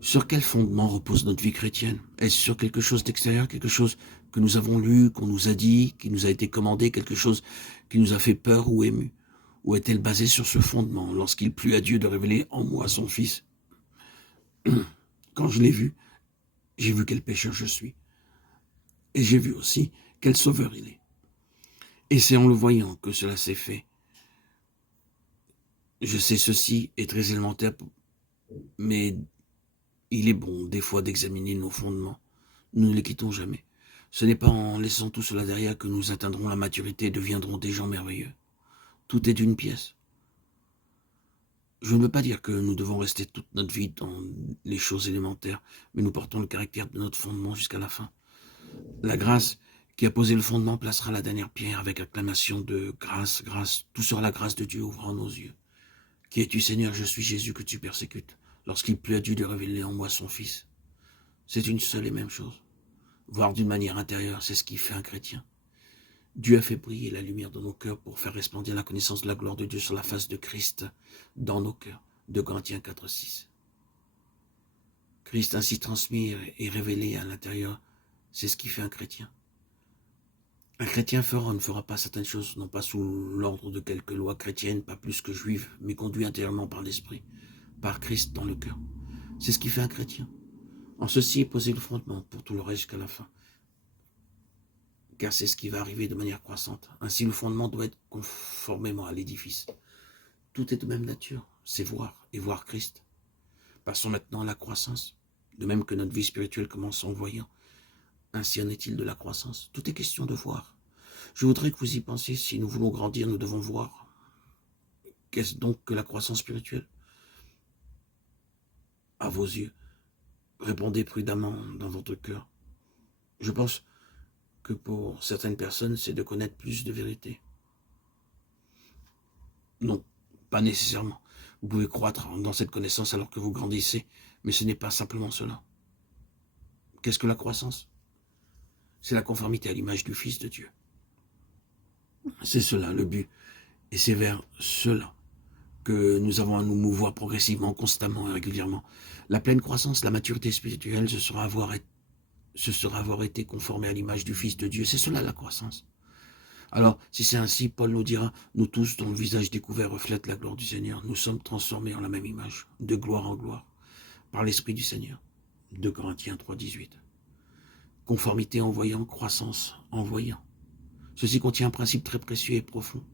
Sur quel fondement repose notre vie chrétienne? Est-ce sur quelque chose d'extérieur, quelque chose que nous avons lu, qu'on nous a dit, qui nous a été commandé, quelque chose qui nous a fait peur ou ému? Ou est-elle basée sur ce fondement lorsqu'il plut à Dieu de révéler en moi son Fils? Quand je l'ai vu, j'ai vu quel pécheur je suis. Et j'ai vu aussi quel sauveur il est. Et c'est en le voyant que cela s'est fait. Je sais ceci est très élémentaire, mais il est bon des fois d'examiner nos fondements. Nous ne les quittons jamais. Ce n'est pas en laissant tout cela derrière que nous atteindrons la maturité et deviendrons des gens merveilleux. Tout est une pièce. Je ne veux pas dire que nous devons rester toute notre vie dans les choses élémentaires, mais nous portons le caractère de notre fondement jusqu'à la fin. La grâce qui a posé le fondement placera la dernière pierre avec acclamation de grâce, grâce. Tout sera la grâce de Dieu ouvrant nos yeux. Qui es-tu, Seigneur? Je suis Jésus que tu persécutes. Lorsqu'il plut à Dieu de révéler en moi son Fils. C'est une seule et même chose. Voir d'une manière intérieure, c'est ce qui fait un chrétien. Dieu a fait briller la lumière dans nos cœurs pour faire resplendir la connaissance de la gloire de Dieu sur la face de Christ dans nos cœurs. 2 Corinthiens 4, 6. Christ ainsi transmis et révélé à l'intérieur, c'est ce qui fait un chrétien. Un chrétien fera, ne fera pas certaines choses, non pas sous l'ordre de quelques lois chrétiennes, pas plus que juives, mais conduit intérieurement par l'Esprit, par Christ dans le cœur. C'est ce qui fait un chrétien. En ceci est posé le fondement pour tout le reste jusqu'à la fin. Car c'est ce qui va arriver de manière croissante. Ainsi, le fondement doit être conformément à l'édifice. Tout est de même nature, c'est voir et voir Christ. Passons maintenant à la croissance. De même que notre vie spirituelle commence en voyant, ainsi en est-il de la croissance. Tout est question de voir. Je voudrais que vous y pensiez. Si nous voulons grandir, nous devons voir. Qu'est-ce donc que la croissance spirituelle? À vos yeux, répondez prudemment dans votre cœur. Je pense que pour certaines personnes, c'est de connaître plus de vérité. Non, pas nécessairement. Vous pouvez croître dans cette connaissance alors que vous grandissez, mais ce n'est pas simplement cela. Qu'est-ce que la croissance? C'est la conformité à l'image du Fils de Dieu. C'est cela le but. Et c'est vers cela que nous avons à nous mouvoir progressivement, constamment et régulièrement. La pleine croissance, la maturité spirituelle, ce sera avoir été conformé à l'image du Fils de Dieu. C'est cela la croissance. Alors, si c'est ainsi, Paul nous dira, nous tous, dont le visage découvert reflète la gloire du Seigneur, nous sommes transformés en la même image, de gloire en gloire, par l'Esprit du Seigneur. 2 Corinthiens 3, 18. Conformité en voyant, croissance en voyant. Ceci contient un principe très précieux et profond.